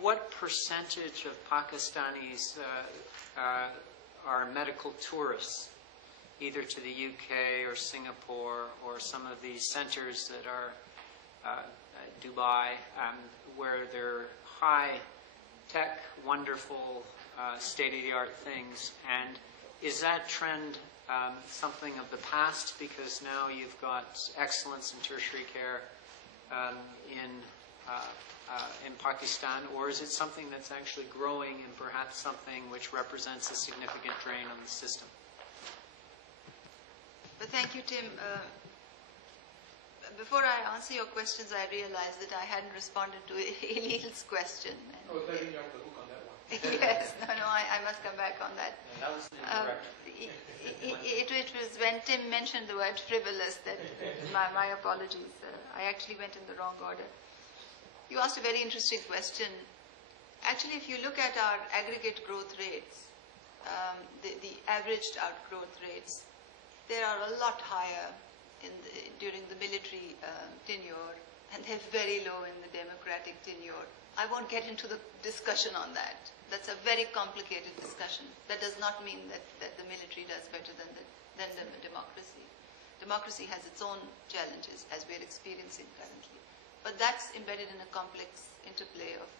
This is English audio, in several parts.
what percentage of Pakistanis are medical tourists, either to the UK or Singapore or some of these centers that are Dubai, where they're high-tech, wonderful, state-of-the-art things? And is that trend something of the past because now you've got excellence in tertiary care in Pakistan, or is it something that's actually growing and perhaps something which represents a significant drain on the system? But thank you, Tim. Before I answer your questions, I realized that I hadn't responded to Elil's question. I was letting you off the hook on that one. Yes, no, I must come back on that. Yeah, that was incorrect. It was when Tim mentioned the word frivolous that my apologies. I actually went in the wrong order. You asked a very interesting question. Actually, if you look at our aggregate growth rates, the averaged out growth rates, they are a lot higher during the military tenure, and they're very low in the democratic tenure. I won't get into the discussion on that. That's a very complicated discussion. That does not mean that the military does better than the democracy. Democracy has its own challenges, as we're experiencing currently. But that's embedded in a complex interplay of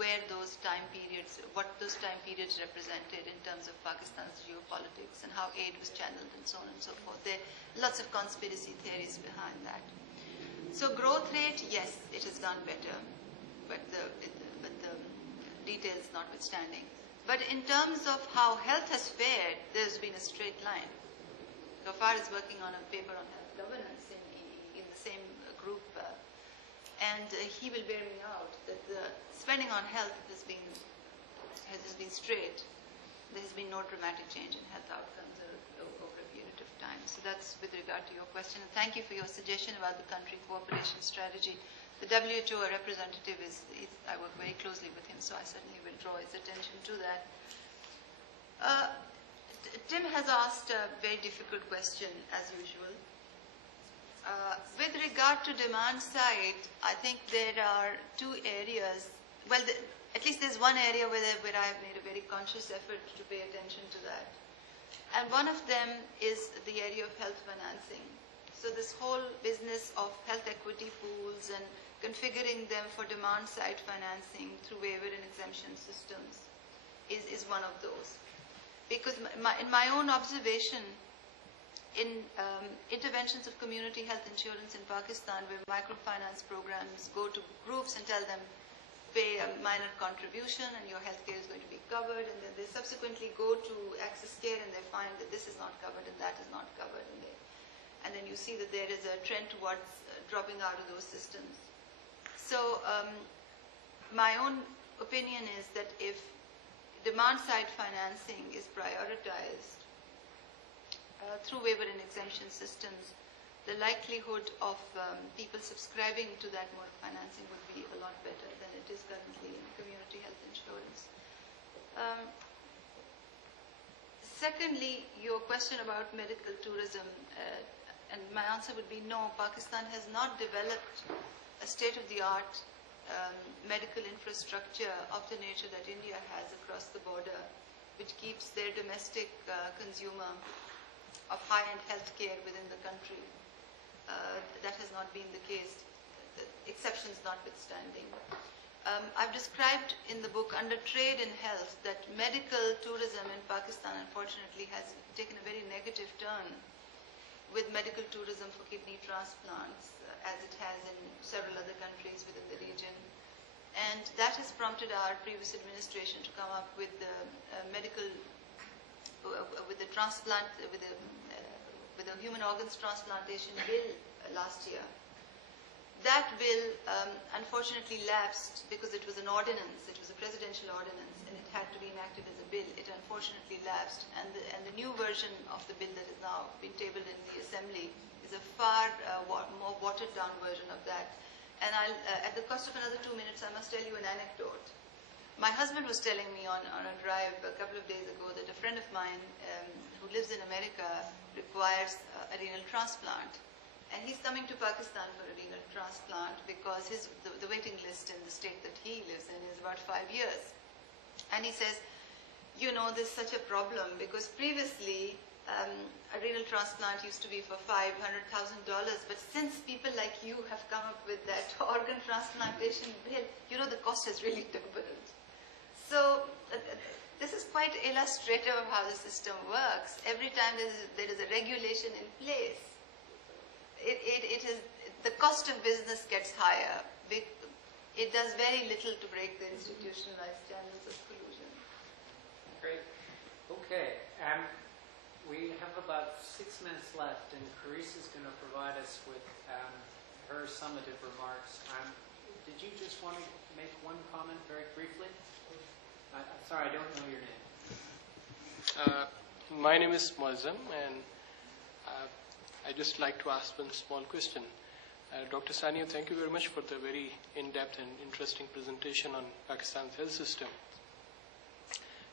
where those time periods, what those time periods represented in terms of Pakistan's geopolitics and how aid was channeled and so on and so forth. There are lots of conspiracy theories behind that. So growth rate, yes, it has done better, but the details notwithstanding. But in terms of how health has fared, there's been a straight line. Ghaffar is working on a paper on health governance in the same group, and he will bear me out that the spending on health has been straight. There has been no dramatic change in health outcomes over a period of time. So that's with regard to your question. And thank you for your suggestion about the country cooperation strategy. The WHO representative I work very closely with him, so I certainly will draw his attention to that. Tim has asked a very difficult question, as usual. With regard to demand side, I think there are two areas. Well, at least there's one area where I have made a very conscious effort to pay attention to that. And one of them is the area of health financing. So this whole business of health equity pools and configuring them for demand side financing through waiver and exemption systems is one of those. Because in my own observation, in interventions of community health insurance in Pakistan, where microfinance programs go to groups and tell them, pay a minor contribution and your health care is going to be covered, and then they subsequently go to access care and they find that this is not covered and that is not covered, and then you see that there is a trend towards dropping out of those systems. So my own opinion is that if demand side financing is prioritized through waiver and exemption systems, the likelihood of people subscribing to that mode of financing would be a lot better than it is currently in community health insurance. Secondly, your question about medical tourism, and my answer would be no. Pakistan has not developed a state-of-the-art medical infrastructure of the nature that India has across the border, which keeps their domestic consumer of high-end health care within the country. That has not been the case, exceptions notwithstanding. I've described in the book under trade and health that medical tourism in Pakistan unfortunately has taken a very negative turn, with medical tourism for kidney transplants as it has in several other countries within the region. And that has prompted our previous administration to come up with the human organs transplantation bill last year. That bill unfortunately lapsed because it was an ordinance. It was a presidential ordinance, and it had to be enacted as a bill. It unfortunately lapsed, and the new version of the bill that is now being tabled in the Assembly is a far more watered-down version of that. And at the cost of another 2 minutes, I must tell you an anecdote. My husband was telling me on a drive a couple of days ago that a friend of mine who lives in America requires a renal transplant. And he's coming to Pakistan for a renal transplant because the waiting list in the state that he lives in is about 5 years. And he says, you know, there's such a problem because previously a renal transplant used to be for $500,000, but since people like you have come up with that organ transplantation bill, you know, the cost has really doubled. So this is quite illustrative of how the system works. Every time there is a regulation in place, the cost of business gets higher. It does very little to break the institutionalized channels of collusion. Great. Okay. We have about 6 minutes left, and Carissa is going to provide us with her summative remarks. Did you just want to make one comment very briefly? I'm sorry, I don't know your name. My name is Mulzam, and I'd just like to ask one small question. Dr. Sania, thank you very much for the very in-depth and interesting presentation on Pakistan's health system.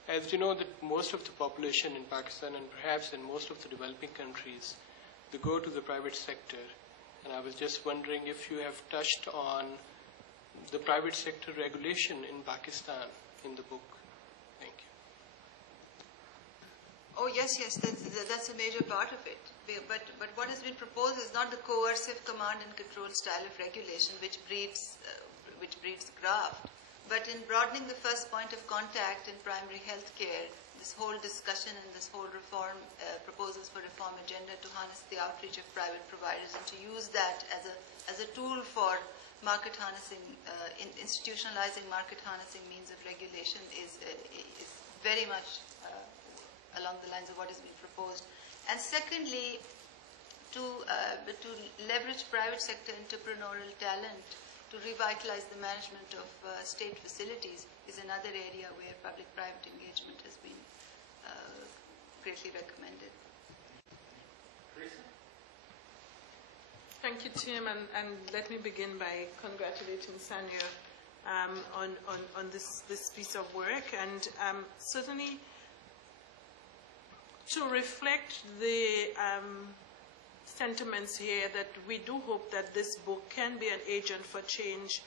As you know, that most of the population in Pakistan and perhaps in most of the developing countries, they go to the private sector. And I was just wondering if you have touched on the private sector regulation in Pakistan in the book. Thank you. Oh yes, that's a major part of it. But what has been proposed is not the coercive command and control style of regulation, which breeds graft. But in broadening the first point of contact in primary health care, this whole discussion and this whole reform, proposals for reform agenda to harness the outreach of private providers and to use that as a tool for market harnessing, institutionalizing market harnessing means of regulation is very much along the lines of what is being proposed. And secondly, to leverage private sector entrepreneurial talent to revitalize the management of state facilities is another area where public-private engagement has been greatly recommended. Carissa? Thank you, Tim, and let me begin by congratulating Sanya on this piece of work, and certainly to reflect the sentiments here that we do hope that this book can be an agent for change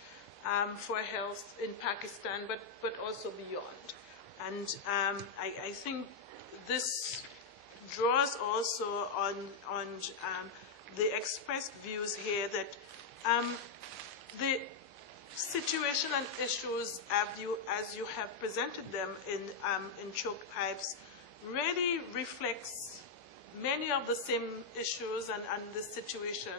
for health in Pakistan, but also beyond. And I think this draws also on the expressed views here that the situation and issues as you have presented them in choke pipes really reflects many of the same issues and the situation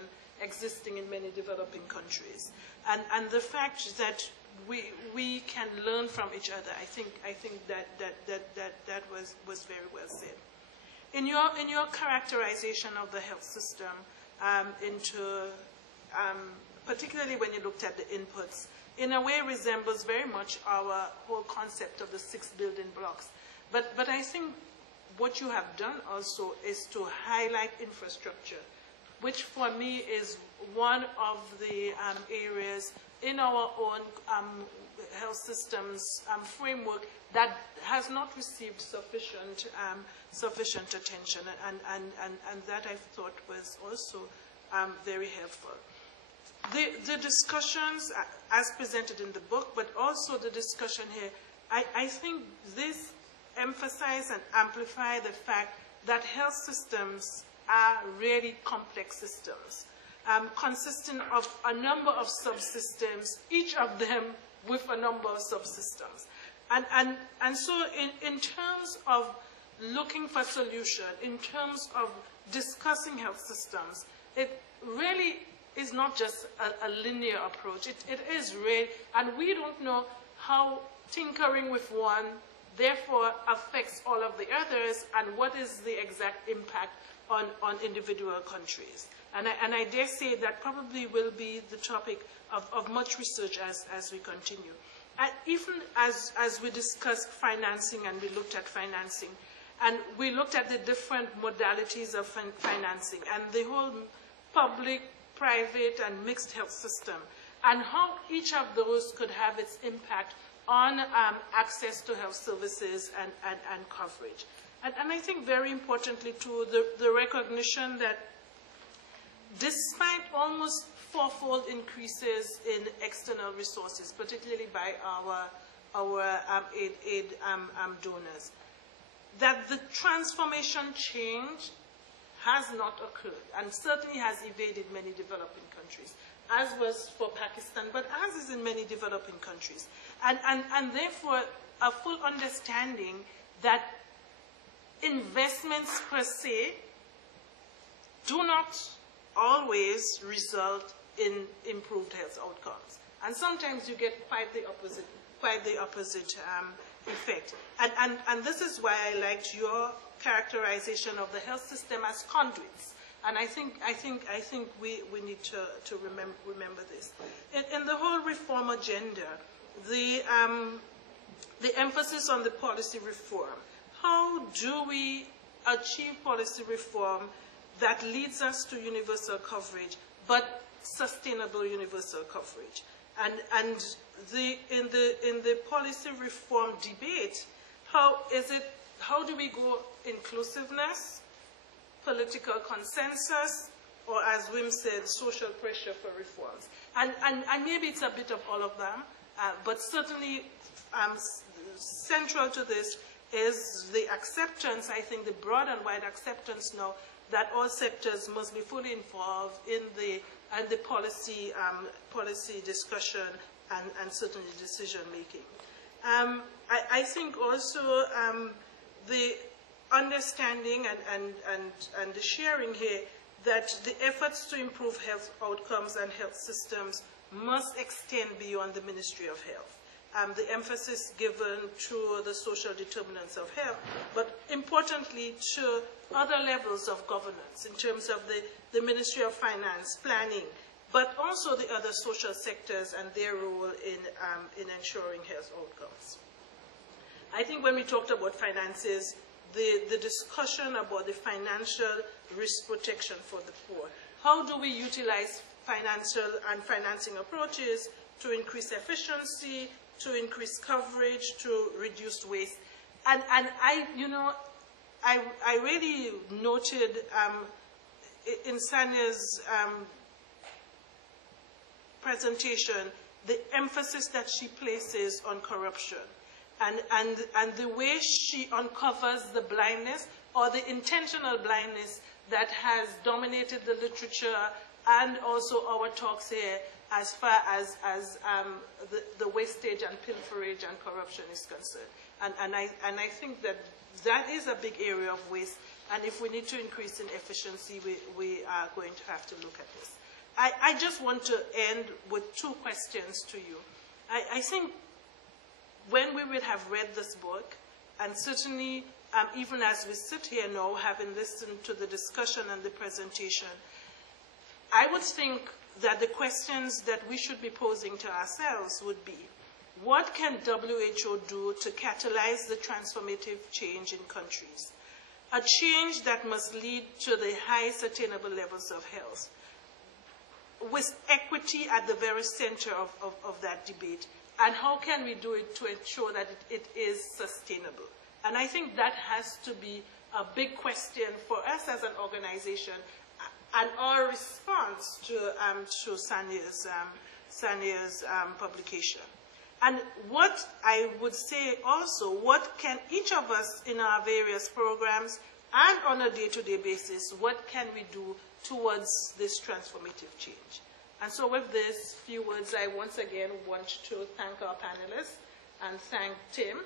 existing in many developing countries. And the fact that we can learn from each other, I think that was very well said. In your characterization of the health system, particularly when you looked at the inputs, in a way resembles very much our whole concept of the 6 building blocks. But I think what you have done also is to highlight infrastructure, which for me is one of the areas in our own health systems framework that has not received sufficient attention, and that I thought was also very helpful. The discussions as presented in the book, but also the discussion here, I think this emphasize and amplify the fact that health systems are really complex systems, consisting of a number of subsystems, each of them with a number of subsystems. And so in terms of looking for solution, in terms of discussing health systems, it really is not just a linear approach. It is real, and we don't know how tinkering with one therefore affects all of the others, and what is the exact impact on individual countries. And I dare say that probably will be the topic of much research as we continue. And even as we discussed financing, and we looked at financing, and we looked at the different modalities of financing, and the whole public, private, and mixed health system, and how each of those could have its impact on access to health services and coverage. And I think very importantly too, the recognition that despite almost fourfold increases in external resources, particularly by our aid donors, that the transformation change has not occurred and certainly has evaded many developing countries, as was for Pakistan, but as is in many developing countries. And therefore, a full understanding that investments per se do not always result in improved health outcomes. And sometimes you get quite the opposite effect. And this is why I liked your characterization of the health system as conduits. And I think we need to remember this. In the whole reform agenda, the emphasis on the policy reform. How do we achieve policy reform that leads us to universal coverage, but sustainable universal coverage? And in the policy reform debate, how do we go inclusiveness, political consensus, or as Wim said, social pressure for reforms? And maybe it's a bit of all of them, but certainly central to this is the acceptance, I think the broad and wide acceptance now that all sectors must be fully involved in the policy discussion and certainly decision making. I think also the understanding and the sharing here that the efforts to improve health outcomes and health systems must extend beyond the Ministry of Health. The emphasis given to the social determinants of health, but importantly to other levels of governance in terms of the Ministry of Finance, planning, but also the other social sectors and their role in ensuring health outcomes. I think when we talked about finances, the discussion about the financial risk protection for the poor. How do we utilize financial and financing approaches to increase efficiency, to increase coverage, to reduce waste? And I really noted in Sania's presentation the emphasis that she places on corruption and the way she uncovers the blindness or the intentional blindness that has dominated the literature and also our talks here as far as the wastage and pilferage and corruption is concerned. And I think that is a big area of waste, and if we need to increase in efficiency, we are going to have to look at this. I just want to end with two questions to you. I think when we would have read this book, and certainly even as we sit here now, having listened to the discussion and the presentation, I would think that the questions that we should be posing to ourselves would be, what can WHO do to catalyze the transformative change in countries? A change that must lead to the highest attainable levels of health, with equity at the very center of that debate. And how can we do it to ensure that it is sustainable? And I think that has to be a big question for us as an organization, and our response to Sania's publication. And what I would say also, what can each of us in our various programs and on a day-to-day basis, what can we do towards this transformative change? And so with these few words, I once again want to thank our panelists and thank Tim,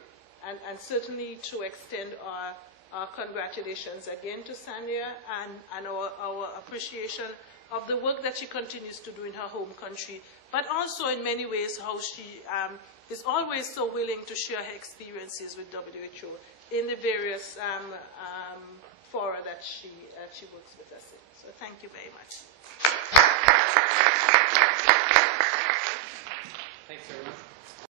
and certainly to extend our congratulations again to Sania and our appreciation of the work that she continues to do in her home country, but also in many ways how she is always so willing to share her experiences with WHO in the various fora that she works with us in. So thank you very much. Thanks, everyone.